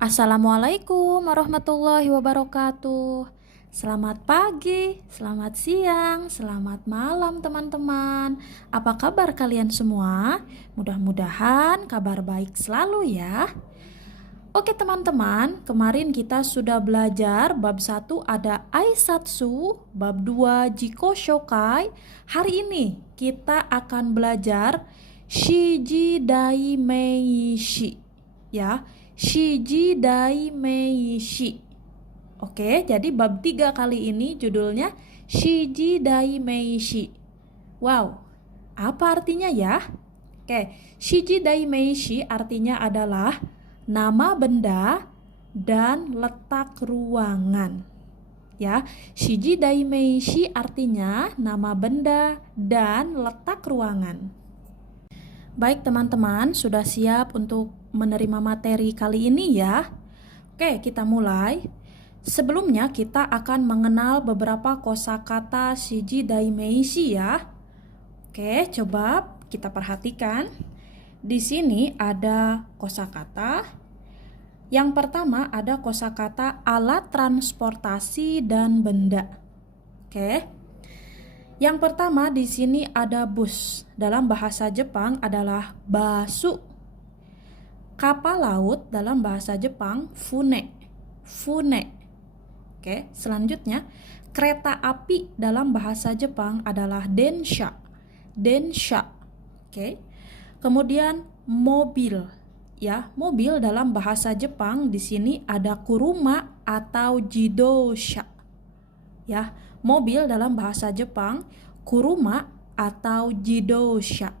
Assalamualaikum warahmatullahi wabarakatuh. Selamat pagi, selamat siang, selamat malam teman-teman. Apa kabar kalian semua? Mudah-mudahan kabar baik selalu ya. Oke teman-teman, kemarin kita sudah belajar bab 1 ada Aisatsu, bab 2 Jiko Shokai. Hari ini kita akan belajar Shiji Dai Meishi ya. Shiji Dai Meishi. Oke, jadi bab 3 kali ini judulnya Shiji Dai Meishi. Wow, apa artinya ya? Oke, Shiji Dai Meishi artinya adalah nama benda dan letak ruangan. Ya, Shiji Dai Meishi artinya nama benda dan letak ruangan. Baik teman-teman, sudah siap untuk menerima materi kali ini ya? Oke, kita mulai. Sebelumnya kita akan mengenal beberapa kosakata Shiji Dai Meishi ya. Oke, coba kita perhatikan. Di sini ada kosakata. Yang pertama ada kosakata alat transportasi dan benda. Oke. Yang pertama di sini ada bus. Dalam bahasa Jepang adalah basu. Kapal laut dalam bahasa Jepang fune. Fune. Oke, selanjutnya kereta api dalam bahasa Jepang adalah densha. Densha. Oke. Kemudian mobil. Ya, mobil dalam bahasa Jepang di sini ada kuruma atau jidosha. Ya, mobil dalam bahasa Jepang kuruma atau jidosha.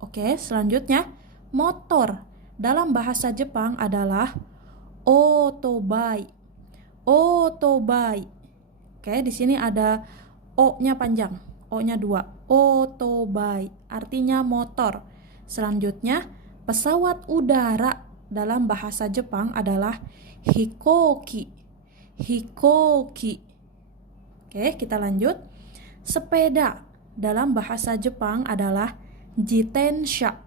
Oke, selanjutnya motor dalam bahasa Jepang adalah otobai. Otobai. Oke, di sini ada o-nya panjang, o-nya 2. Otobai artinya motor. Selanjutnya pesawat udara dalam bahasa Jepang adalah hikoki. Hikoki. Oke, kita lanjut. Sepeda dalam bahasa Jepang adalah jitensha.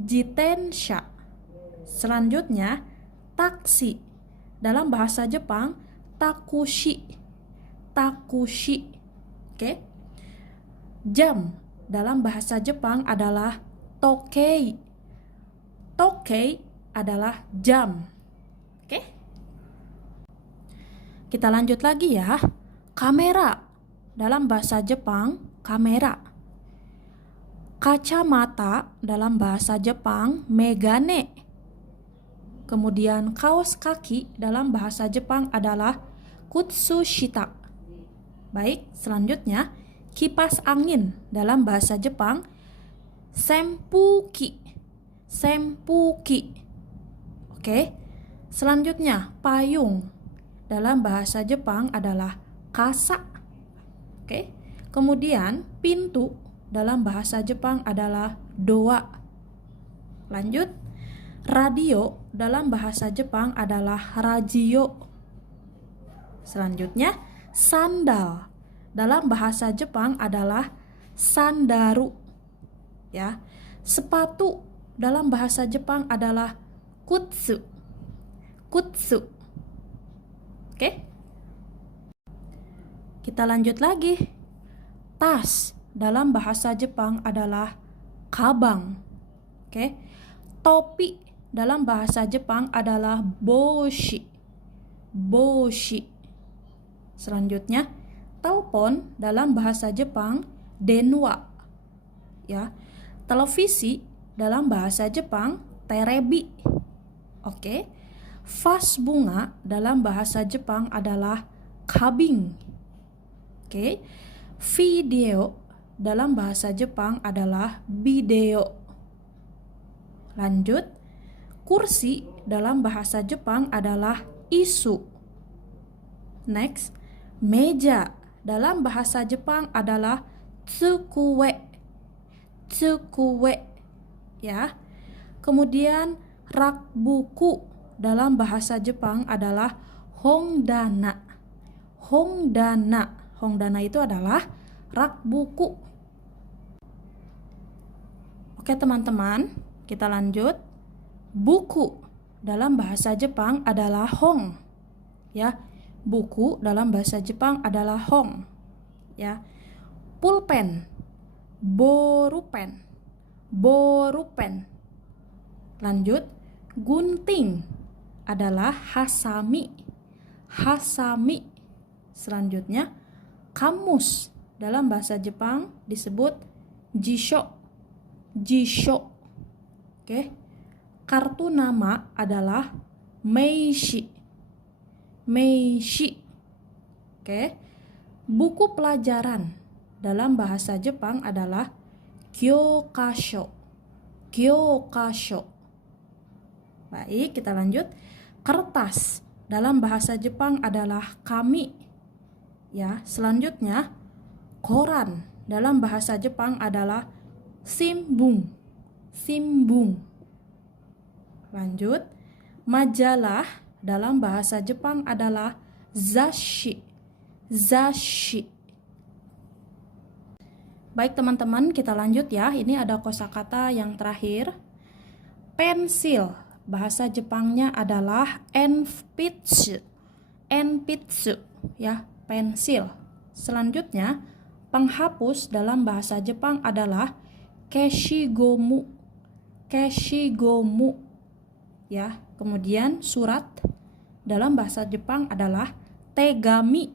Jitensha. Selanjutnya, taksi dalam bahasa Jepang takushi. Takushi. Oke. Jam dalam bahasa Jepang adalah tokei. Tokei adalah jam. Oke. Kita lanjut lagi ya. Kamera dalam bahasa Jepang kamera. Kacamata dalam bahasa Jepang megane. Kemudian kaos kaki dalam bahasa Jepang adalah kutsushita. Baik, selanjutnya kipas angin dalam bahasa Jepang senpuki. Senpuki. Oke. Selanjutnya, payung dalam bahasa Jepang adalah kasa. Oke. Kemudian, pintu dalam bahasa Jepang adalah doa. Lanjut. Radio dalam bahasa Jepang adalah radio. Selanjutnya, sandal dalam bahasa Jepang adalah sandaru. Ya. Sepatu dalam bahasa Jepang adalah kutsu. Kutsu. Oke. Kita lanjut lagi. Tas dalam bahasa Jepang adalah kabang. Oke. Topi dalam bahasa Jepang adalah boshi. Boshi. Selanjutnya, telepon dalam bahasa Jepang denwa. Ya. Televisi dalam bahasa Jepang terebi. Oke. Vas bunga dalam bahasa Jepang adalah kabing. Oke. Video dalam bahasa Jepang adalah bideo. Lanjut. Kursi dalam bahasa Jepang adalah isu. Next. Meja dalam bahasa Jepang adalah tsukue. Tsukue. Ya. Kemudian rak buku dalam bahasa Jepang adalah hongdana. Hongdana. Hongdana itu adalah rak buku. Oke teman-teman, kita lanjut. Buku dalam bahasa Jepang adalah hong. Ya. Buku dalam bahasa Jepang adalah hong. Ya. Pulpen, borupen. Borupen. Lanjut, gunting adalah hasami. Hasami. Selanjutnya, kamus dalam bahasa Jepang disebut jisho. Jisho. Oke. Kartu nama adalah meishi. Meishi. Oke. Buku pelajaran dalam bahasa Jepang adalah kyokasho. Kyokasho. Baik, kita lanjut. Kertas dalam bahasa Jepang adalah kami. Ya, selanjutnya koran dalam bahasa Jepang adalah shimbun. Shimbun. Lanjut, majalah dalam bahasa Jepang adalah zashi. Zashi. Baik teman-teman, kita lanjut ya. Ini ada kosakata yang terakhir. Pensil, bahasa Jepangnya adalah enpitsu. Enpitsu, ya, pensil. Selanjutnya, penghapus dalam bahasa Jepang adalah keshigomu. Keshigomu. Ya, kemudian surat dalam bahasa Jepang adalah tegami.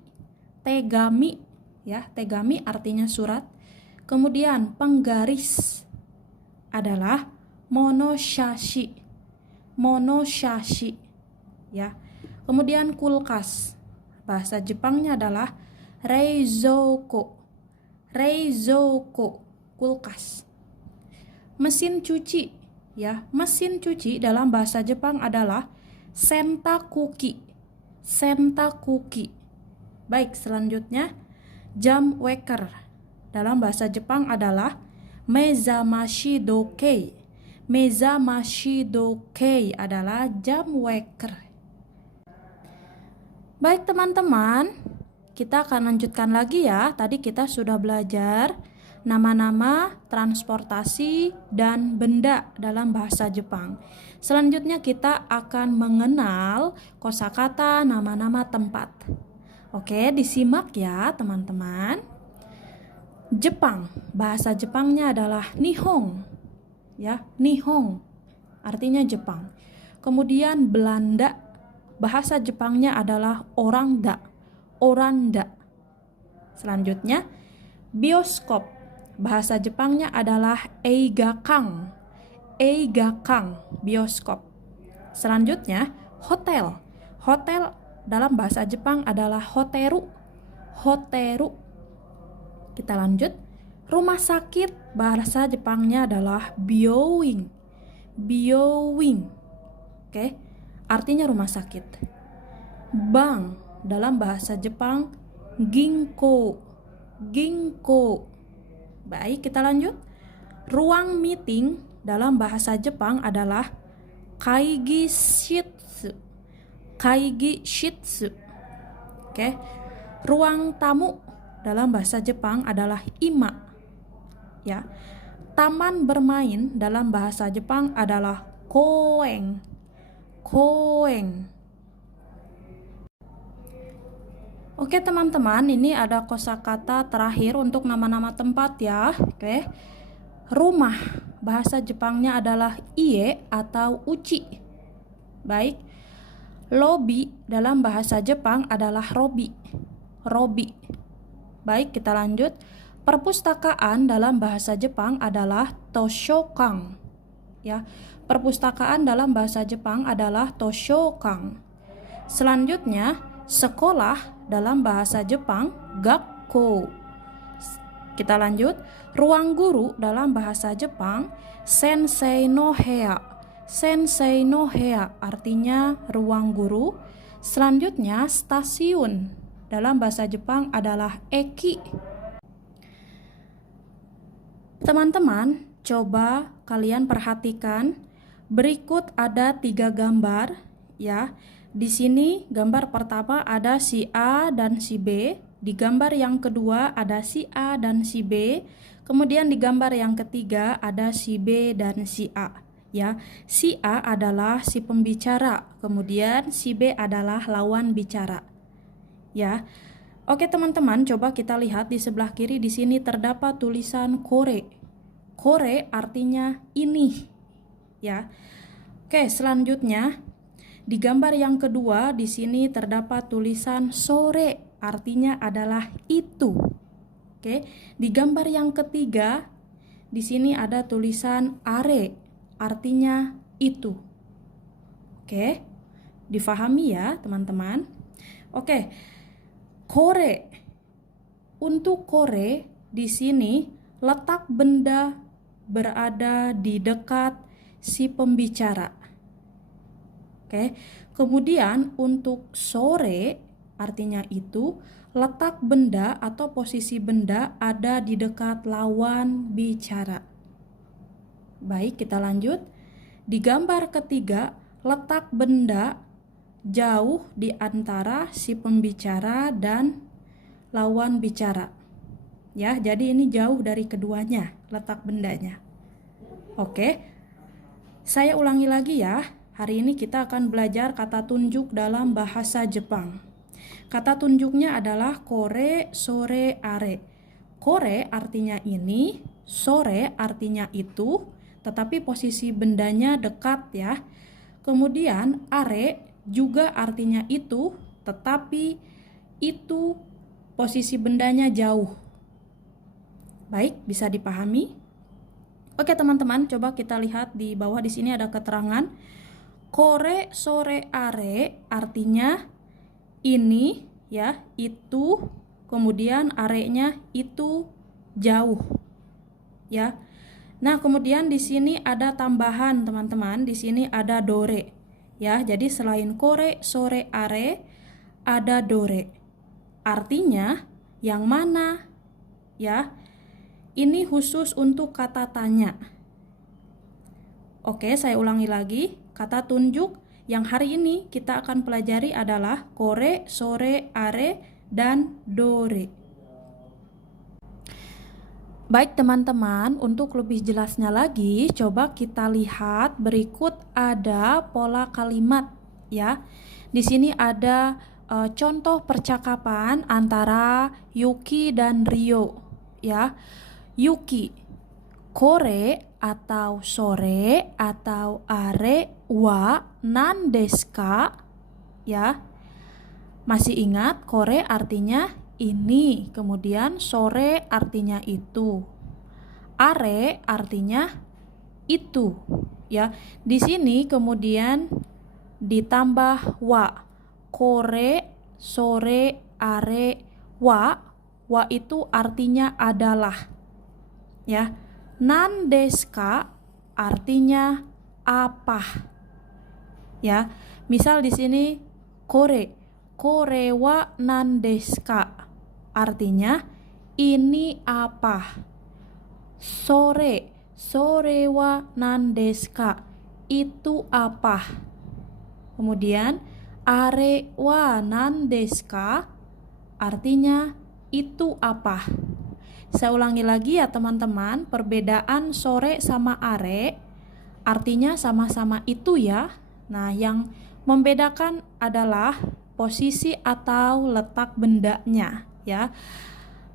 Tegami, ya, tegami artinya surat. Kemudian penggaris adalah monoshashi. Monoshashi, ya. Kemudian kulkas, bahasa Jepangnya adalah reizouko. Reizouko, kulkas. Mesin cuci, ya, mesin cuci dalam bahasa Jepang adalah sentakuki. Sentakuki. Baik, selanjutnya jam waker dalam bahasa Jepang adalah mezamashi dokei. Mezamashi dokei adalah jam waker. Baik teman-teman, kita akan lanjutkan lagi ya. Tadi kita sudah belajar nama-nama, transportasi, dan benda dalam bahasa Jepang. Selanjutnya kita akan mengenal kosakata nama-nama tempat. Oke, disimak ya teman-teman. Jepang, bahasa Jepangnya adalah nihong. Ya, nihong artinya Jepang. Kemudian Belanda, bahasa Jepangnya adalah oranda. Oranda. Selanjutnya bioskop, bahasa Jepangnya adalah eigakan. Eigakan, bioskop. Selanjutnya hotel. Hotel dalam bahasa Jepang adalah hoteru. Hoteru. Kita lanjut. Rumah sakit, bahasa Jepangnya adalah byoin. Byoin. Oke, artinya rumah sakit. Bank dalam bahasa Jepang ginko. Ginko. Baik, kita lanjut. Ruang meeting dalam bahasa Jepang adalah kaigishitsu. Kaigishitsu. Oke. Ruang tamu dalam bahasa Jepang adalah ima. Ya. Taman bermain dalam bahasa Jepang adalah koen. Koen. Oke teman-teman, ini ada kosakata terakhir untuk nama-nama tempat ya. Oke. Rumah, bahasa Jepangnya adalah ie atau uchi. Baik. Lobby dalam bahasa Jepang adalah robi. Robi. Baik, kita lanjut. Perpustakaan dalam bahasa Jepang adalah toshokan. Ya, perpustakaan dalam bahasa Jepang adalah toshokan. Selanjutnya, sekolah dalam bahasa Jepang gakko. Kita lanjut. Ruang guru dalam bahasa Jepang sensei no hea. Sensei no hea artinya ruang guru. Selanjutnya stasiun dalam bahasa Jepang adalah eki. Teman-teman, coba kalian perhatikan. Berikut ada 3 gambar ya. Di sini gambar pertama ada si A dan si B. Di gambar yang kedua ada si A dan si B. Kemudian di gambar yang ketiga ada si B dan si A. Ya, si A adalah si pembicara, kemudian si B adalah lawan bicara. Ya. Oke, teman-teman, coba kita lihat di sebelah kiri di sini terdapat tulisan kore. Kore artinya ini, ya. Oke, selanjutnya di gambar yang kedua di sini terdapat tulisan sore, artinya adalah itu. Oke, di gambar yang ketiga di sini ada tulisan are, artinya itu. Oke, difahami ya, teman-teman. Oke, kore. Untuk kore di sini letak benda berada di dekat si pembicara. Oke. Kemudian untuk sore artinya itu letak benda atau posisi benda ada di dekat lawan bicara. Baik, kita lanjut. Di gambar ketiga, letak benda jauh di antara si pembicara dan lawan bicara. Ya, jadi ini jauh dari keduanya letak bendanya. Oke. Saya ulangi lagi ya. Hari ini kita akan belajar kata tunjuk dalam bahasa Jepang. Kata tunjuknya adalah kore, sore, are. Kore artinya ini, sore artinya itu, tetapi posisi bendanya dekat ya. Kemudian are juga artinya itu, tetapi itu posisi bendanya jauh. Baik, bisa dipahami? Oke, teman-teman, coba kita lihat di bawah di sini ada keterangan. Kore, sore, are artinya ini ya, itu, kemudian are-nya itu jauh. Ya. Nah, kemudian di sini ada tambahan, teman-teman. Di sini ada dore. Ya, jadi selain kore, sore, are ada dore. Artinya yang mana? Ya. Ini khusus untuk kata tanya. Oke, saya ulangi lagi. Kata tunjuk yang hari ini kita akan pelajari adalah kore, sore, are, dan dore. Baik teman-teman, untuk lebih jelasnya lagi, coba kita lihat berikut ada pola kalimat ya. Di sini ada contoh percakapan antara Yuki dan Rio ya. Yuki, kore atau sore atau are wa nan desu ka? Ya. Masih ingat kore artinya ini, kemudian sore artinya itu. Are artinya itu, ya. Di sini kemudian ditambah wa. Kore, sore, are, wa. Wa itu artinya adalah. Ya. Nan desu ka artinya apa? Ya. Misal di sini kore wa nan desu ka artinya ini apa? Sore wa nan desu ka itu apa? Kemudian are wa nan desu ka artinya itu apa? Saya ulangi lagi ya teman-teman, perbedaan sore sama are artinya sama-sama itu ya. Nah, yang membedakan adalah posisi atau letak bendanya ya.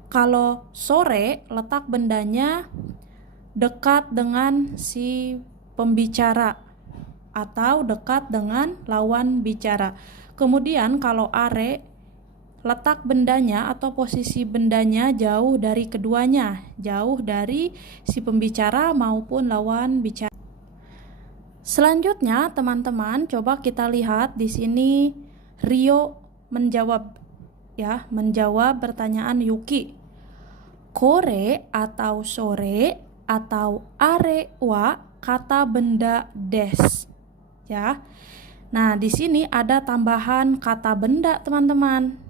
Kalau sore letak bendanya dekat dengan si pembicara atau dekat dengan lawan bicara. Kemudian kalau are letak bendanya atau posisi bendanya jauh dari keduanya, jauh dari si pembicara maupun lawan bicara. Selanjutnya, teman-teman, coba kita lihat di sini Rio menjawab ya, menjawab pertanyaan Yuki. Kore atau sore atau are wa kata benda des. Ya. Nah, di sini ada tambahan kata benda, teman-teman.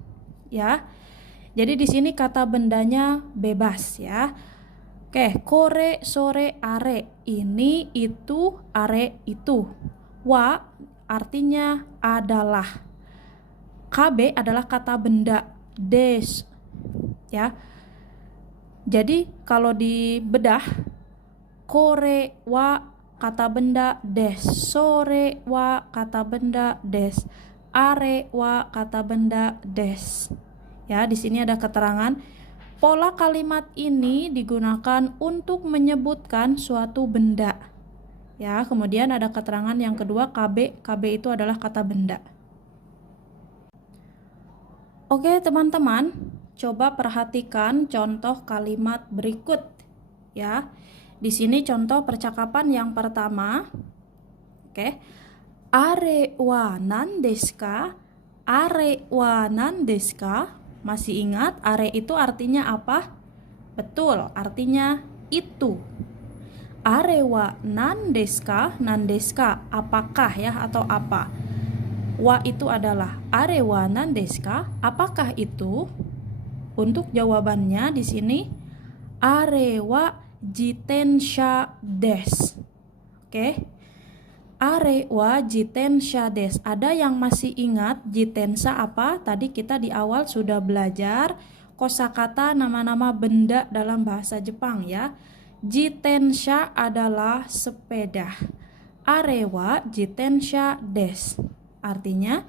Ya. Jadi di sini kata bendanya bebas ya. Oke, kore, sore, are. Ini, itu, are, itu. Wa artinya adalah. KB adalah kata benda. Des. Ya. Jadi kalau dibedah, kore wa kata benda des, sore wa kata benda des, are wa kata benda des. Ya, di sini ada keterangan pola kalimat ini digunakan untuk menyebutkan suatu benda. Ya, kemudian ada keterangan yang kedua KB. KB itu adalah kata benda. Oke, teman-teman, coba perhatikan contoh kalimat berikut. Ya. Di sini contoh percakapan yang pertama. Oke. Are wa nan desu ka? Are wa nan desu ka? Masih ingat are itu artinya apa? Betul, artinya itu. Are wa nan desu ka? Nan desu ka, apakah ya atau apa? Wa itu adalah are wa nan desu ka? Apakah itu? Untuk jawabannya di sini are wa jitensha desu. Oke. Are wa jitensha desu. Ada yang masih ingat jitensha apa? Tadi kita di awal sudah belajar kosakata nama-nama benda dalam bahasa Jepang ya. Jitensha adalah sepeda. Are wa jitensha desu. Artinya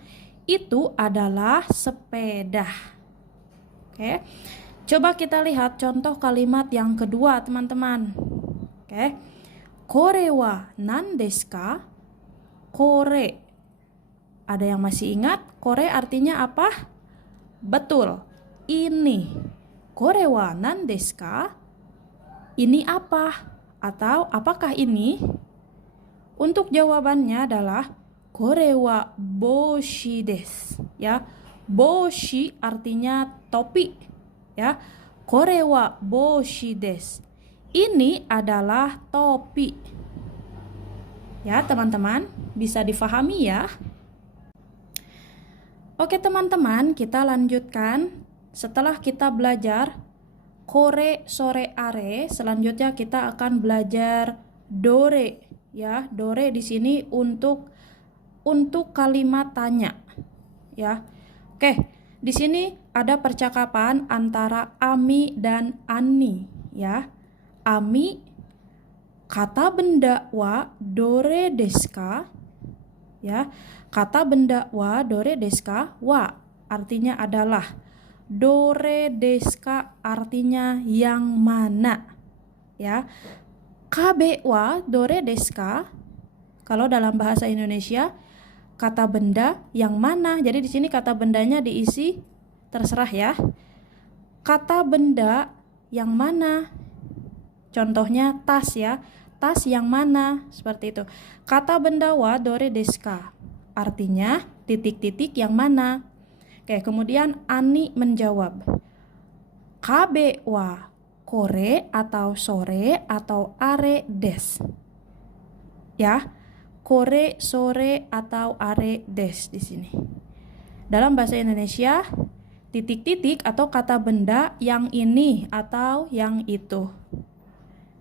itu adalah sepeda. Oke. Coba kita lihat contoh kalimat yang kedua, teman-teman. Oke. Kore wa nan desu ka? Kore. Ada yang masih ingat? Kore artinya apa? Betul. Ini. Kore wa nan desu ka? Ini apa? Atau apakah ini? Untuk jawabannya adalah kore wa boshi desu. Ya. Boshi artinya topi. Ya, kore wa boshi desu. Ini adalah topi. Ya, teman-teman, bisa difahami ya. Oke, teman-teman, kita lanjutkan. Setelah kita belajar kore, sore, are, selanjutnya kita akan belajar dore. Ya, dore di sini untuk kalimat tanya. Ya. Oke. Di sini ada percakapan antara Ami dan Ani, ya. Ami, kata benda wa dore desu ka? Ya. Kata benda wa dore desu ka? Wa artinya adalah. Dore desu ka artinya yang mana? Ya. Kabe wa dore desu ka? Kalau dalam bahasa Indonesia kata benda yang mana. Jadi di sini kata bendanya diisi terserah ya. Kata benda yang mana? Contohnya tas ya. Tas yang mana? Seperti itu. Kata benda wa dore desu ka? Artinya titik-titik yang mana? Oke, kemudian Ani menjawab. Kabe wa kore atau sore atau are desu. Ya. Kore, sore, atau are des di sini. Dalam bahasa Indonesia, titik-titik atau kata benda yang ini atau yang itu.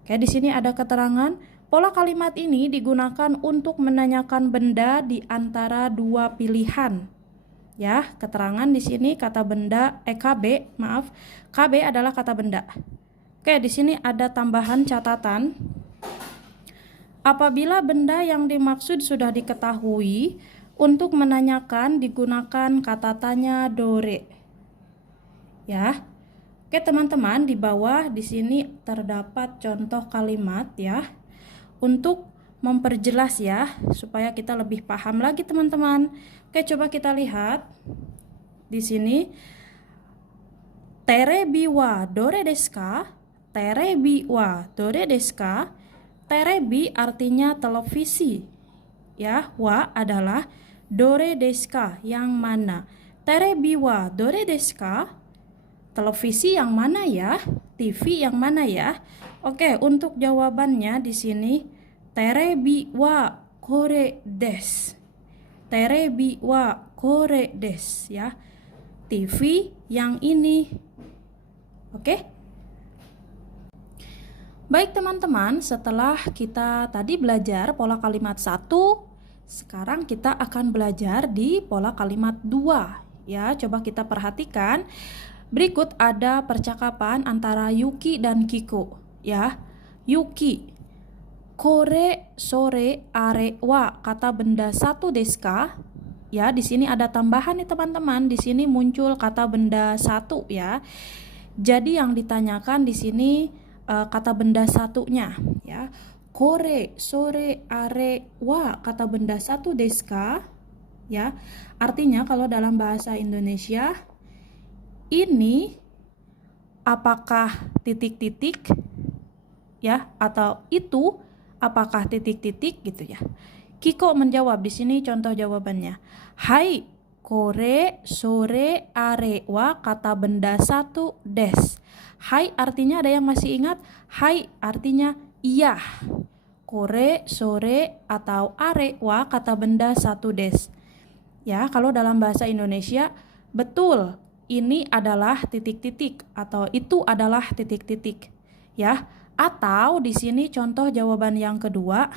Oke, di sini ada keterangan pola kalimat ini digunakan untuk menanyakan benda di antara dua pilihan. Ya, keterangan di sini kata benda KB, maaf, KB adalah kata benda. Oke, di sini ada tambahan catatan. Apabila benda yang dimaksud sudah diketahui, untuk menanyakan digunakan kata tanya dore. Ya. Oke, teman-teman, di bawah di sini terdapat contoh kalimat ya. Untuk memperjelas ya, supaya kita lebih paham lagi, teman-teman. Oke, coba kita lihat. Di sini terebi wa dore desu ka? Terebi wa dore desu ka? Terebi artinya televisi. Ya, wa adalah dore desu ka, yang mana. Terebi wa dore desu ka? Televisi yang mana ya? TV yang mana ya? Oke, untuk jawabannya di sini terebi wa kore desu. Terebi wa kore desu ya. TV yang ini. Oke? Baik teman-teman, setelah kita tadi belajar pola kalimat 1, sekarang kita akan belajar di pola kalimat 2. Ya, coba kita perhatikan. Berikut ada percakapan antara Yuki dan Kiko. Ya, Yuki. Kore, sore, are, wa, kata benda satu desu ka? Ya, di sini ada tambahan nih teman-teman. Di sini muncul kata benda satu ya. Jadi yang ditanyakan di sini kata benda satunya ya. Kore, sore, are, wa, kata benda satu desu ka? Ya. Artinya kalau dalam bahasa Indonesia ini apakah titik-titik ya, atau itu apakah titik-titik gitu ya. Kiko menjawab, di sini contoh jawabannya. Hai, kore, sore, are, wa, kata benda satu des. Hai artinya, ada yang masih ingat? Hai artinya iya. Kore, sore, atau are, wa, kata benda satu des. Ya, kalau dalam bahasa Indonesia, betul, ini adalah titik-titik atau itu adalah titik-titik. Ya, atau di sini contoh jawaban yang kedua,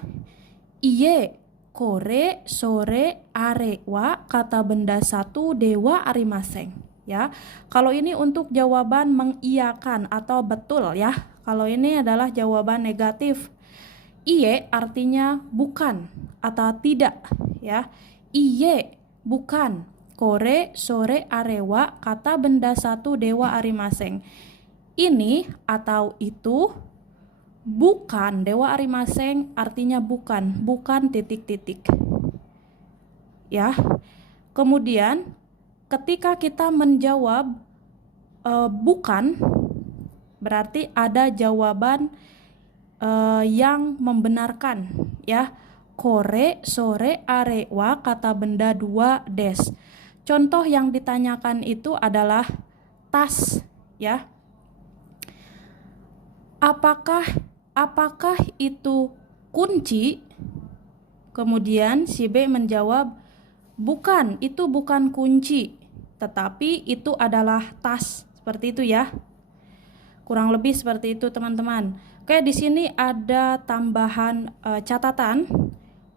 iye, kore, sore, are, wa, kata benda satu dewa arimaseng. Ya, kalau ini untuk jawaban mengiyakan atau betul ya. Kalau ini adalah jawaban negatif. Iye artinya bukan atau tidak ya. Iye bukan. Kore, sore, arewa, kata benda satu dewa arimaseng. Ini atau itu bukan. Dewa arimaseng artinya bukan, bukan titik-titik. Ya. Kemudian ketika kita menjawab bukan, berarti ada jawaban yang membenarkan ya. Kore, sore, are, wa, kata benda dua des. Contoh yang ditanyakan itu adalah tas ya. Apakah itu kunci? Kemudian si B menjawab, bukan, itu bukan kunci, tetapi itu adalah tas. Seperti itu ya. Kurang lebih seperti itu teman-teman. Oke, di sini ada tambahan catatan.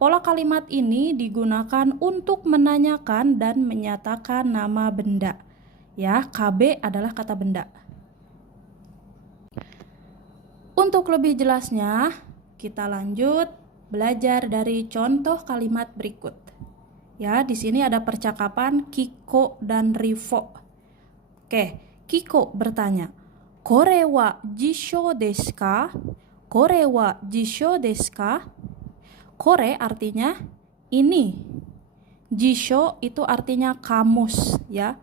Pola kalimat ini digunakan untuk menanyakan dan menyatakan nama benda. Ya, KB adalah kata benda. Untuk lebih jelasnya, kita lanjut belajar dari contoh kalimat berikut. Ya, di sini ada percakapan Kiko dan Rifo. Oke, Kiko bertanya, "Kore wa jisho desu ka?" Kore wa jisho desu ka? Kore artinya ini. Jisho itu artinya kamus ya.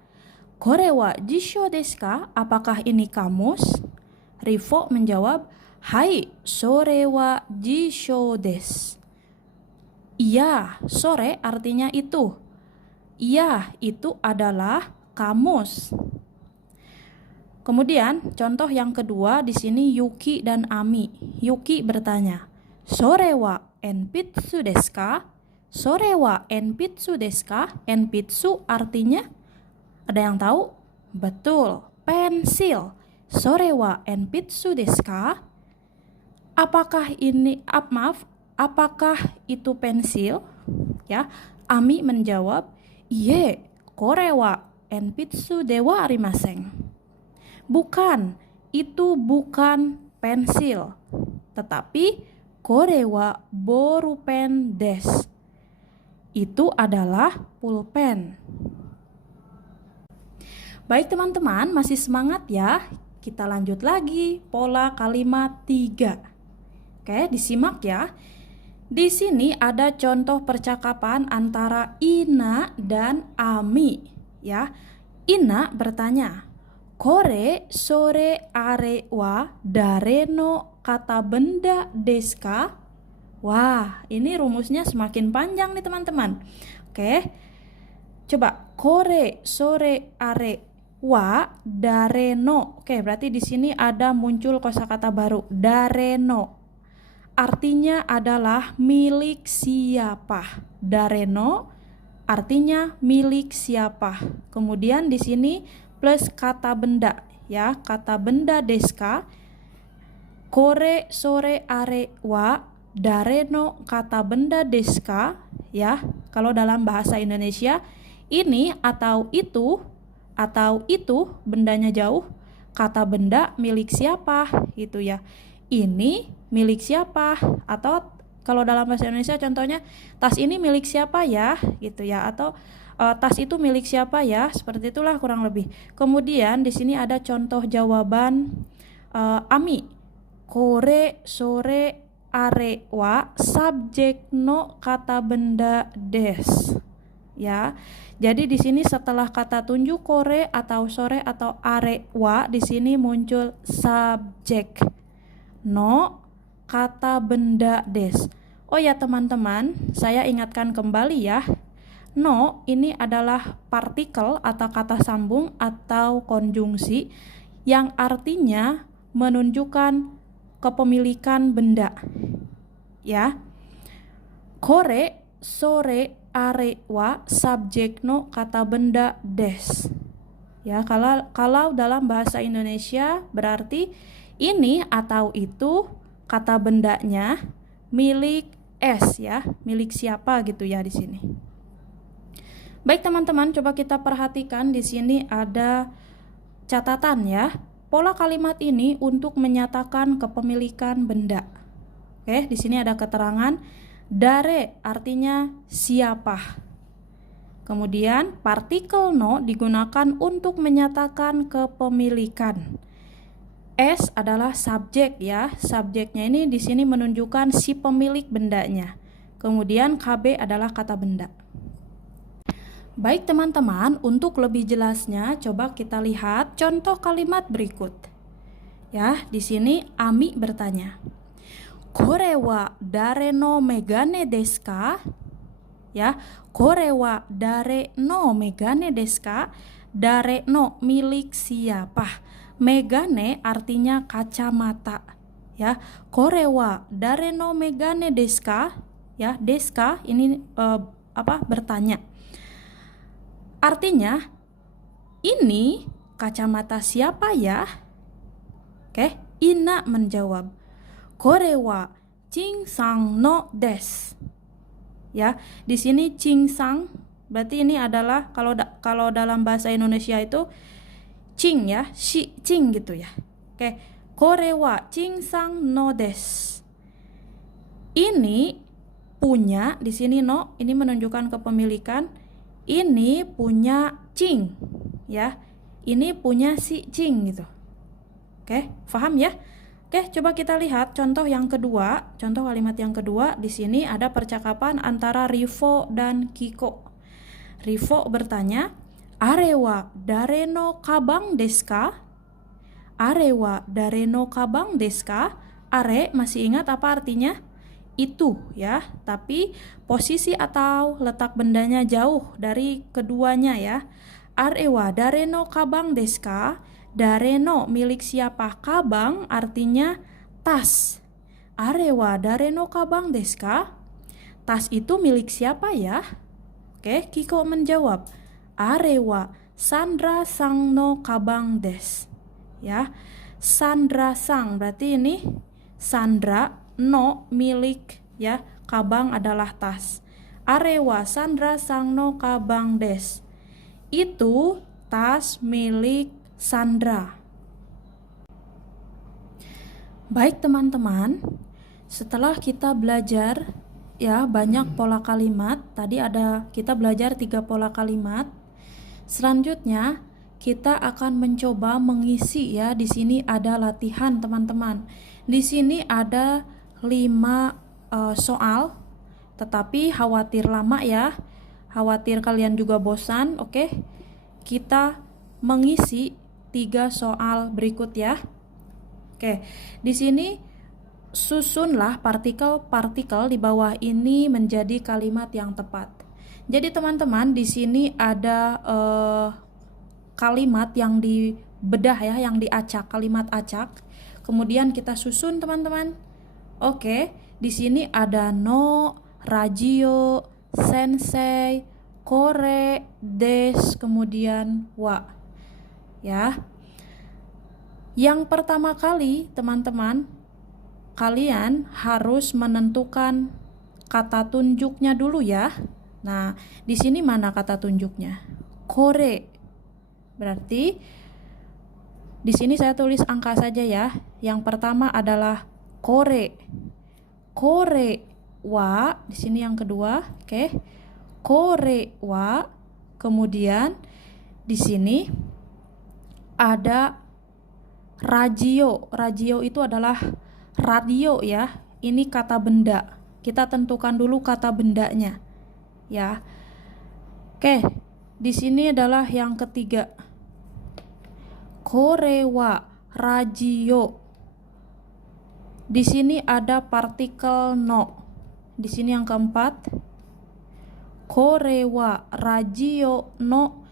Kore wa jisho desu ka? Apakah ini kamus? Rifo menjawab, "Hai, sore wa jisho desu." Iya, sore artinya itu. Iya, itu adalah kamus. Kemudian contoh yang kedua di sini Yuki dan Ami. Yuki bertanya, "Sore wa enpitsu desu ka?" Sore wa enpitsu desu ka? Enpitsu artinya, ada yang tahu? Betul, pensil. Sore wa enpitsu desu ka? Apakah ini apakah itu pensil? Ya, Ami menjawab, "Iye, kore wa enpitsu dewa arimaseng." Bukan, itu bukan pensil, tetapi kore wa borupen desu. Itu adalah pulpen. Baik teman-teman, masih semangat ya? Kita lanjut lagi pola kalimat 3. Oke, disimak ya. Di sini ada contoh percakapan antara Ina dan Ami ya. Ina bertanya, "Kore, sore, are, wa, dare no kata benda desu ka?" Wah, ini rumusnya semakin panjang nih teman-teman. Oke, coba kore, sore, are, wa, dare no. Oke, berarti di sini ada muncul kosakata baru, dare no. Artinya adalah milik siapa. Dare no artinya milik siapa. Kemudian di sini plus kata benda ya, kata benda desu ka? Kore, sore, are, wa, dare no kata benda desu ka? Ya, kalau dalam bahasa Indonesia ini atau itu bendanya jauh, kata benda milik siapa gitu ya. ini milik siapa? Atau kalau dalam bahasa Indonesia contohnya, tas ini milik siapa ya? Gitu ya. Atau tas itu milik siapa ya? Seperti itulah kurang lebih. Kemudian di sini ada contoh jawaban Ami. Kore, sore, are wa subjek no kata benda des. Ya. Jadi di sini setelah kata tunjuk kore atau sore atau are wa, di sini muncul subjek no kata benda des. Oh ya teman-teman, saya ingatkan kembali ya. No ini adalah partikel atau kata sambung atau konjungsi yang artinya menunjukkan kepemilikan benda. Ya. Kore, sore, are, wa, subjek no kata benda des. Ya, kalau dalam bahasa Indonesia berarti ini atau itu kata bendanya milik S ya, milik siapa gitu ya di sini. Baik teman-teman, coba kita perhatikan di sini ada catatan ya. Pola kalimat ini untuk menyatakan kepemilikan benda. Oke, di sini ada keterangan dare artinya siapa. Kemudian partikel no digunakan untuk menyatakan kepemilikan. S adalah subjek ya. Subjeknya ini di sini menunjukkan si pemilik bendanya. Kemudian KB adalah kata benda. Baik teman-teman, untuk lebih jelasnya coba kita lihat contoh kalimat berikut. Ya, di sini Ami bertanya. Kore wa dare no megane desu ka? Ya, kore wa dare no megane desu ka? Dare no milik siapa? Megane artinya kacamata. Ya, kore wa dare no megane desu ka? Ya, desu ka ini bertanya. Artinya ini kacamata siapa ya? Oke, Ina menjawab. Kore wa Ching-sang no desu. Ya, di sini Ching-sang berarti ini adalah kalau dalam bahasa Indonesia itu Ching ya, si Ching gitu ya. Oke, kore wa Ching-sang no desu. Ini punya, di sini no ini menunjukkan kepemilikan. Ini punya Ching ya. Ini punya si Ching gitu. Oke, paham ya? Oke, coba kita lihat contoh yang kedua. Contoh kalimat yang kedua, di sini ada percakapan antara Rifo dan Kiko. Rifo bertanya, "Are wa dare no kabang desu ka?" Are wa dare no kabang desu ka? Are masih ingat apa artinya? Itu ya, tapi posisi atau letak bendanya jauh dari keduanya ya. Are wa dare no kabang desu ka? Dare no milik siapa? Kabang artinya tas. Are wa dare no kabang desu ka? Tas itu milik siapa ya? Oke, Kiko menjawab. Are wa Sandra sang no kabang desu. Ya. Sandra sang berarti ini Sandra no milik ya. Kabang adalah tas. Are wa Sandra sang no kabang desu. Itu tas milik Sandra. Baik teman-teman, setelah kita belajar ya banyak pola kalimat, tadi kita belajar 3 pola kalimat. Selanjutnya kita akan mencoba mengisi ya. Di sini ada latihan teman-teman. Di sini ada 5 soal, tetapi khawatir lama ya. Khawatir kalian juga bosan, oke? Kita mengisi 3 soal berikut ya. Oke, di sini susunlah partikel-partikel di bawah ini menjadi kalimat yang tepat. Jadi teman-teman, di sini ada kalimat yang dibedah ya, yang diacak, kalimat acak. Kemudian kita susun teman-teman. Oke, di sini ada no, radio, sensei, kore, des, kemudian wa. Ya. Yang pertama kali, teman-teman, kalian harus menentukan kata tunjuknya dulu ya. Nah, di sini mana kata tunjuknya? Kore. Berarti di sini saya tulis angka saja ya. Yang pertama adalah kore. Kore wa, di sini yang kedua, oke. Kore wa. Kemudian di sini ada radio. Radio itu adalah radio ya. Ini kata benda. Kita tentukan dulu kata bendanya. Ya. Oke, di sini adalah yang ketiga. Kore wa radio. Di sini ada partikel no. Di sini yang keempat. Kore wa radio no,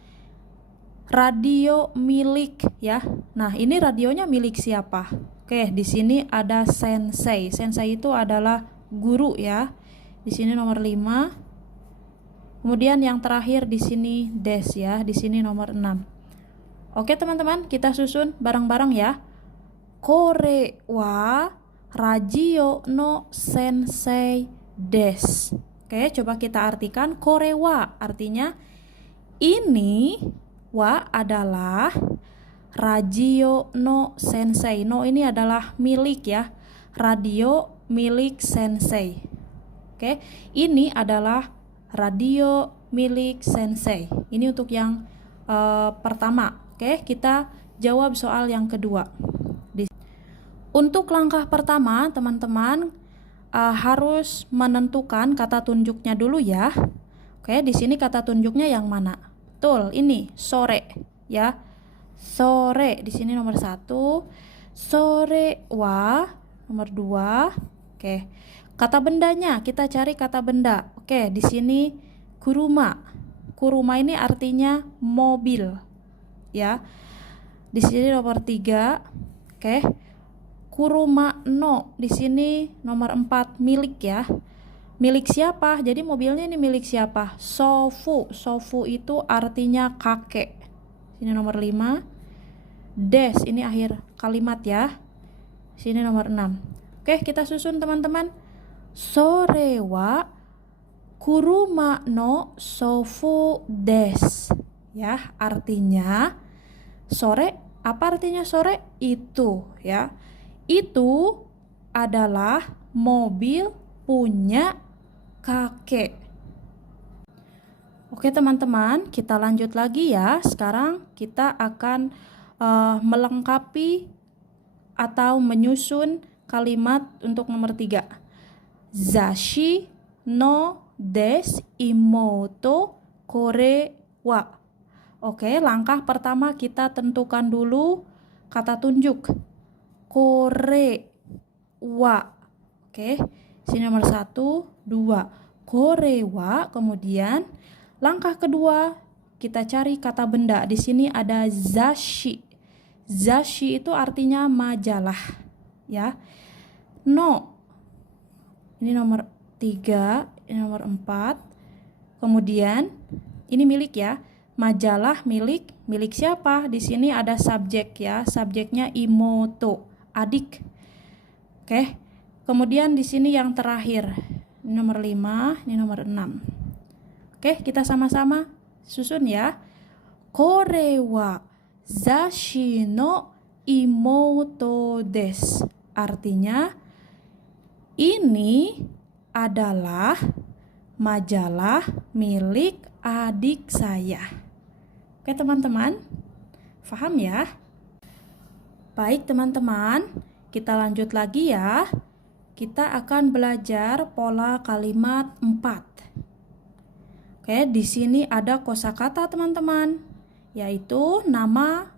radio milik ya. Nah, ini radionya milik siapa? Oke, di sini ada sensei. Sensei itu adalah guru ya. Di sini nomor 5. Kemudian yang terakhir di sini des ya. Di sini nomor 6. Oke, teman-teman, kita susun bareng-bareng ya. Kore wa radio no sensei des. Oke, coba kita artikan. Kore wa artinya ini, wa adalah radio no sensei. No ini adalah milik ya. Radio milik sensei. Oke, ini adalah radio milik sensei. Ini untuk yang pertama. Oke, kita jawab soal yang kedua. Untuk langkah pertama, teman-teman harus menentukan kata tunjuknya dulu ya. Oke, di sini kata tunjuknya yang mana? Betul, ini sore ya. Sore di sini nomor 1. Sore wa nomor 2. Oke. Kata bendanya, kita cari kata benda. Oke, di sini kuruma. Kuruma ini artinya mobil. Ya. Di sini nomor 3. Oke. Kuruma no, di sini nomor 4 milik ya. Milik siapa? Jadi mobilnya ini milik siapa? Sofu. Sofu itu artinya kakek. Sini nomor 5. Des, ini akhir kalimat ya. Sini nomor 6. Oke, kita susun teman-teman. Sore wa kuruma no sofu des. Ya, artinya sore, apa artinya sore? Itu ya. Itu adalah mobil punya kakek. Oke teman-teman, kita lanjut lagi ya. Sekarang kita akan melengkapi atau menyusun kalimat untuk nomor 3. Zashi no des imoto kore wa. Oke, langkah pertama kita tentukan dulu kata tunjuk. Kore wa. Oke, sini nomor 1, 2. Kore wa. Kemudian langkah kedua kita cari kata benda. Di sini ada zashi. Zashi itu artinya majalah ya. No. Ini nomor 3, ini nomor 4. Kemudian ini milik ya. Majalah milik siapa? Di sini ada subjek ya. Subjeknya imoto, adik. Oke. Kemudian di sini yang terakhir. Ini nomor 5, ini nomor 6. Oke, kita sama-sama susun ya. Kore wa zashi no imoto desu. Artinya ini adalah majalah milik adik saya. Oke teman-teman, paham ya? Baik teman-teman, kita lanjut lagi ya. Kita akan belajar pola kalimat 4. Oke, di sini ada kosakata teman-teman, yaitu nama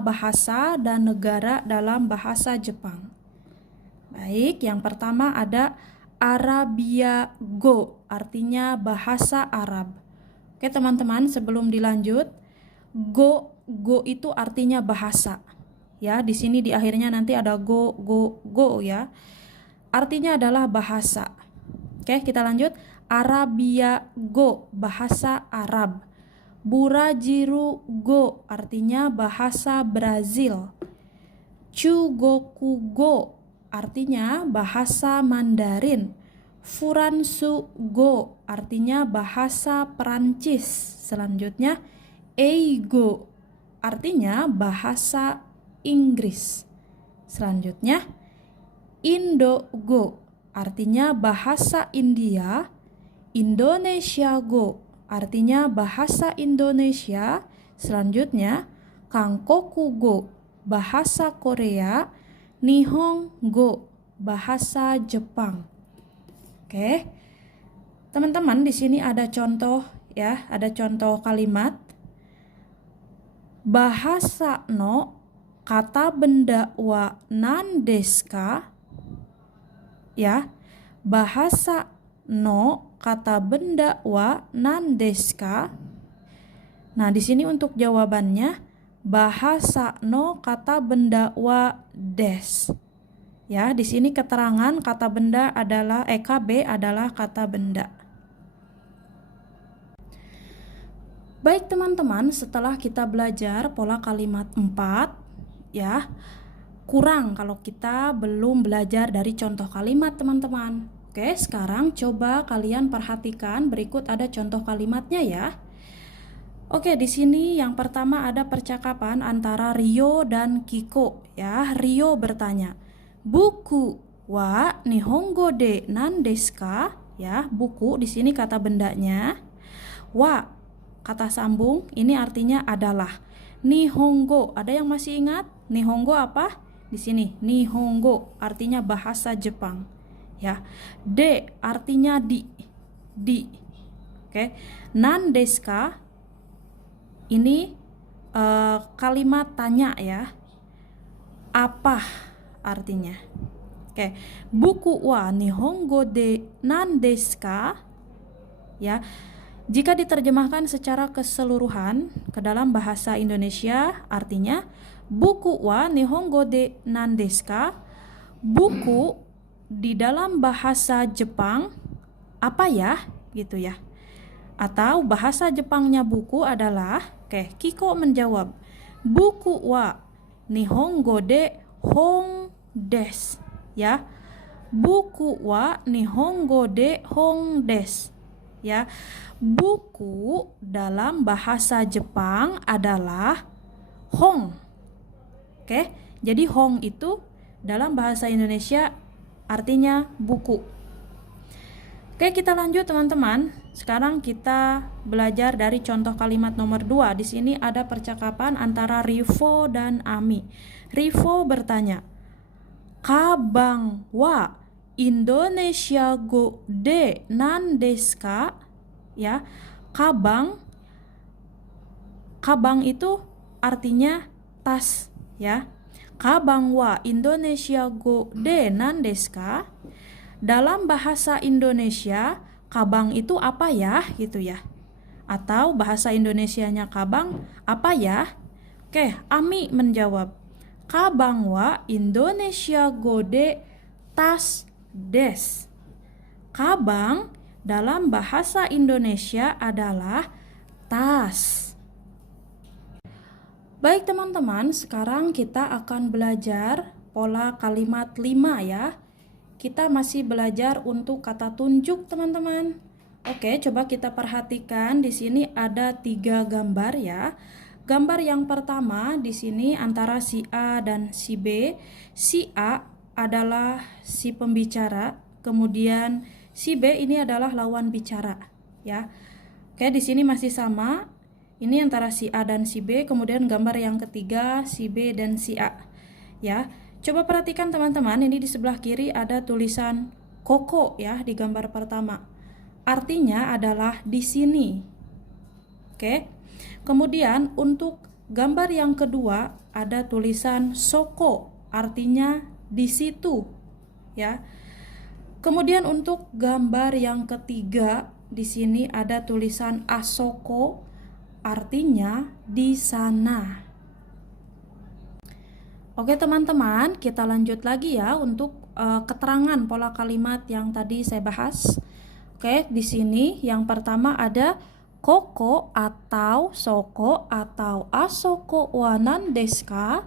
bahasa dan negara dalam bahasa Jepang. Baik, yang pertama ada Arabia Go, artinya bahasa Arab. Oke teman-teman, sebelum dilanjut, go itu artinya bahasa. Ya, di sini di akhirnya nanti ada go ya. Artinya adalah bahasa. Oke, kita lanjut. Arabia Go, bahasa Arab. Burajiru Go, artinya bahasa Brazil. Chugoku Go, artinya bahasa Mandarin. Furansu Go, artinya bahasa Perancis. Selanjutnya Eigo, artinya bahasa Inggris. Selanjutnya Indo-go artinya bahasa India. Indonesia Go artinya bahasa Indonesia. Selanjutnya Kangkoku Go bahasa Korea. Nihongo bahasa Jepang. Oke. Teman-teman, di sini ada contoh ya, ada contoh kalimat. Bahasa no kata benda wa nan desu ka? Ya. Bahasa no kata benda wa nan desu ka? Nah, di sini untuk jawabannya bahasa no kata benda wa des. Ya, di sini keterangan kata benda adalah KB adalah kata benda. Baik teman-teman, setelah kita belajar pola kalimat 4, ya, kurang kalau kita belum belajar dari contoh kalimat teman-teman. Oke, sekarang coba kalian perhatikan berikut ada contoh kalimatnya ya. Oke, di sini yang pertama ada percakapan antara Rio dan Kiko ya. Rio bertanya, "Buku wa nihongo de nan desu ka?" Ya, buku di sini kata bendanya. Wa kata sambung ini artinya adalah. Nihongo, ada yang masih ingat? Nihongo apa? Di sini nihongo artinya bahasa Jepang. Ya. De artinya di. Oke. Nan desu ka? Ini kalimat tanya ya. Apa artinya? Oke. Buku wa nihongo de nan desu ka? Ya. Jika diterjemahkan secara keseluruhan ke dalam bahasa Indonesia artinya buku wa nihongo de nan desu ka? Buku di dalam bahasa Jepang apa ya? Gitu ya. Atau bahasa Jepangnya buku adalah, Kiko menjawab, buku wa nihongo de hong desu. Ya. Buku wa nihongo de hong desu. Ya. Buku dalam bahasa Jepang adalah hong. Oke, jadi hong itu dalam bahasa Indonesia artinya buku. Oke, kita lanjut teman-teman. Sekarang kita belajar dari contoh kalimat nomor 2. Di sini ada percakapan antara Rivo dan Ami. Rivo bertanya, "Kabang wa Indonesia go de nan desu ka?" Ya, kabang itu artinya tas ya. Kabang wa Indonesia go de nan desu ka? Dalam bahasa Indonesia kabang itu apa ya gitu ya. Atau bahasa Indonesianya kabang apa ya? Oke, Ami menjawab, kabang wa Indonesia go de tas des. Kabang dalam bahasa Indonesia adalah tas. Baik teman-teman, sekarang kita akan belajar pola kalimat 5 ya. Kita masih belajar untuk kata tunjuk teman-teman. Oke, coba kita perhatikan di sini ada 3 gambar ya. Gambar yang pertama di sini antara si A dan si B. Si A adalah si pembicara, kemudian si B ini adalah lawan bicara, ya. Oke, di sini masih sama. Ini antara si A dan si B, kemudian gambar yang ketiga si B dan si A, ya. Coba perhatikan teman-teman, ini di sebelah kiri ada tulisan koko ya di gambar pertama. Artinya adalah di sini. Oke. Kemudian untuk gambar yang kedua ada tulisan soko, artinya di situ, ya. Kemudian untuk gambar yang ketiga di sini ada tulisan asoko, artinya di sana. Oke teman-teman, kita lanjut lagi ya untuk keterangan pola kalimat yang tadi saya bahas. Oke, di sini yang pertama ada koko atau soko atau asoko wa nan desu ka?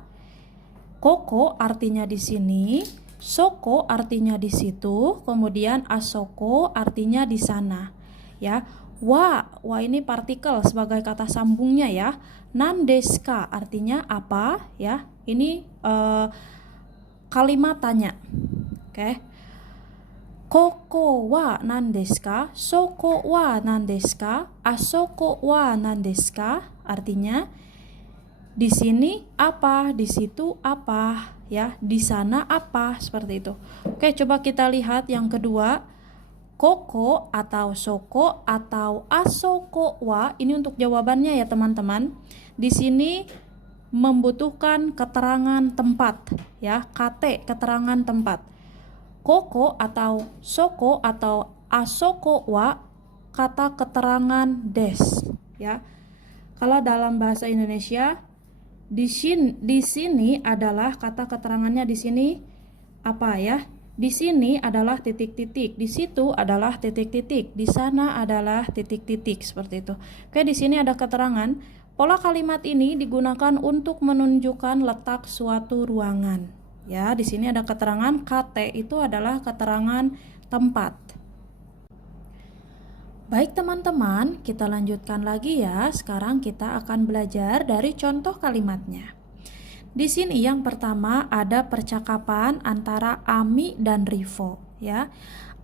Koko artinya di sini, soko artinya di situ, kemudian asoko artinya di sana. Ya, wa ini partikel sebagai kata sambungnya ya. Nan desu ka artinya apa ya? Ini kalimat tanya. Oke. Koko wa nan desu ka? Soko wa nan desu ka? Asoko wa nan desu ka? Artinya di sini apa, di situ apa, ya, di sana apa, seperti itu. Oke, coba kita lihat yang kedua. Koko atau soko atau asoko wa, ini untuk jawabannya ya teman-teman. Di sini membutuhkan keterangan tempat, ya, KT, keterangan tempat. Koko atau soko atau asoko wa, kata keterangan des, ya. Kalau dalam bahasa Indonesia di sini adalah kata keterangannya di sini apa ya? Di sini adalah titik-titik, di situ adalah titik-titik, di sana adalah titik-titik, seperti itu. Oke, di sini ada keterangan. Pola kalimat ini digunakan untuk menunjukkan letak suatu ruangan. Ya, di sini ada keterangan KT, itu adalah keterangan tempat. Baik teman-teman, kita lanjutkan lagi ya. Sekarang kita akan belajar dari contoh kalimatnya. Di sini yang pertama ada percakapan antara Ami dan Rivo, ya.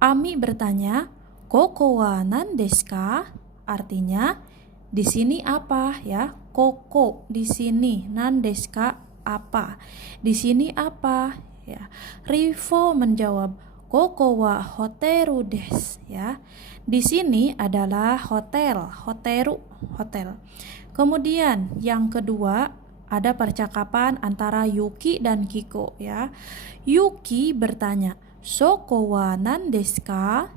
Ami bertanya, "Koko wa nan desu ka?" Artinya, di sini apa, ya? Koko di sini, nan desu ka apa? Di sini apa, ya? Rivo menjawab, "Koko wa hoteru desu," ya. Di sini adalah hotel, hoteru, hotel. Kemudian yang kedua ada percakapan antara Yuki dan Kiko, ya. Yuki bertanya, "Soko wa nan desu ka?"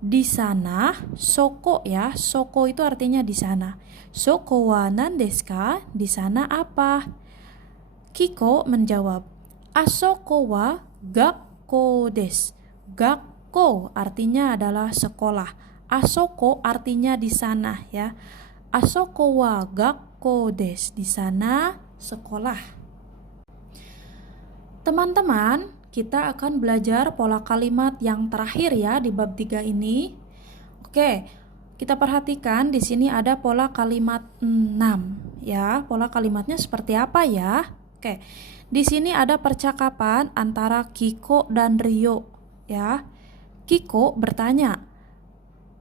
Di sana, soko ya, soko itu artinya di sana. Soko wa nan desu ka? Di sana apa? Kiko menjawab, "Asoko wa gakko desu." Gakko artinya adalah sekolah. Asoko artinya di sana, ya. Asoko wa gakko desu. Di sana sekolah. Teman-teman, kita akan belajar pola kalimat yang terakhir ya di bab 3 ini. Oke, kita perhatikan di sini ada pola kalimat 6, ya. Pola kalimatnya seperti apa ya? Oke. Di sini ada percakapan antara Kiko dan Rio, ya. Kiko bertanya,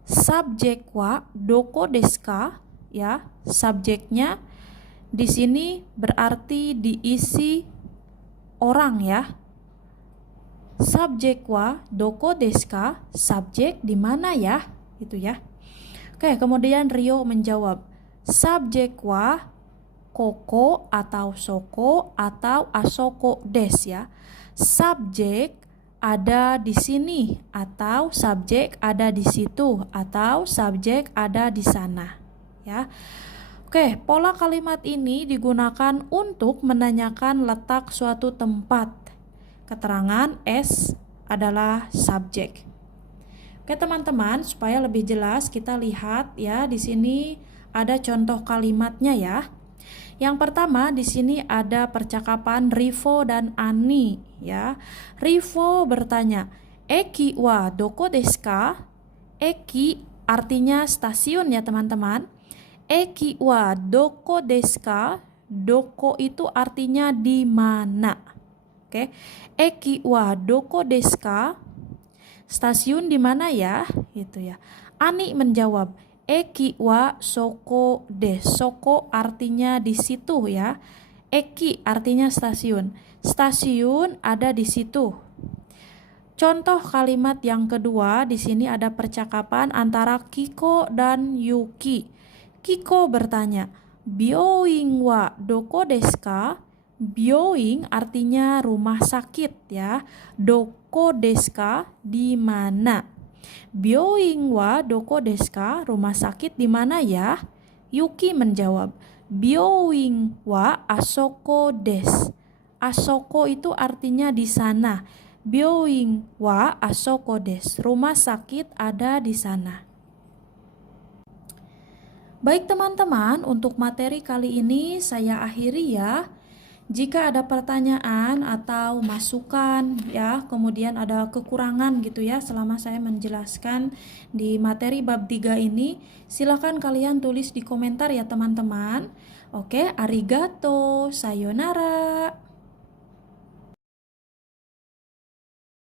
"Subjek wa doko desu ka?" Ya, subjeknya di sini berarti diisi orang, ya. Subjek wa doko desu ka? Subjek di mana ya? Itu ya. Oke, kemudian Rio menjawab, "Subjek wa koko atau soko atau asoko desu," ya. Subjek ada di sini atau subjek ada di situ atau subjek ada di sana, ya. Oke, pola kalimat ini digunakan untuk menanyakan letak suatu tempat. Keterangan S adalah subjek. Oke, teman-teman, supaya lebih jelas kita lihat ya, di sini ada contoh kalimatnya ya. Yang pertama di sini ada percakapan Rivo dan Ani, ya. Rivo bertanya, "Eki wa doko desu ka?" Eki artinya stasiun ya teman-teman. Eki wa doko desu ka? Doko itu artinya di mana. Oke. Eki wa doko desu ka? Stasiun di mana ya? Gitu ya. Ani menjawab, "Eki wa soko desu." Soko artinya di situ ya. Eki artinya stasiun. Stasiun ada di situ. Contoh kalimat yang kedua, di sini ada percakapan antara Kiko dan Yuki. Kiko bertanya, "Byoing wa doko desu ka?" Byoing artinya rumah sakit ya. Doko desu ka? Di mana? Byoing wa doko desu ka? Rumah sakit di mana ya? Yuki menjawab, "Byoing wa asoko desu." Asoko itu artinya di sana. Byoing wa asoko desu. Rumah sakit ada di sana. Baik teman-teman, untuk materi kali ini saya akhiri ya. Jika ada pertanyaan atau masukan ya, kemudian ada kekurangan gitu ya selama saya menjelaskan di materi bab 3 ini, silakan kalian tulis di komentar ya teman-teman. Oke, arigato, sayonara.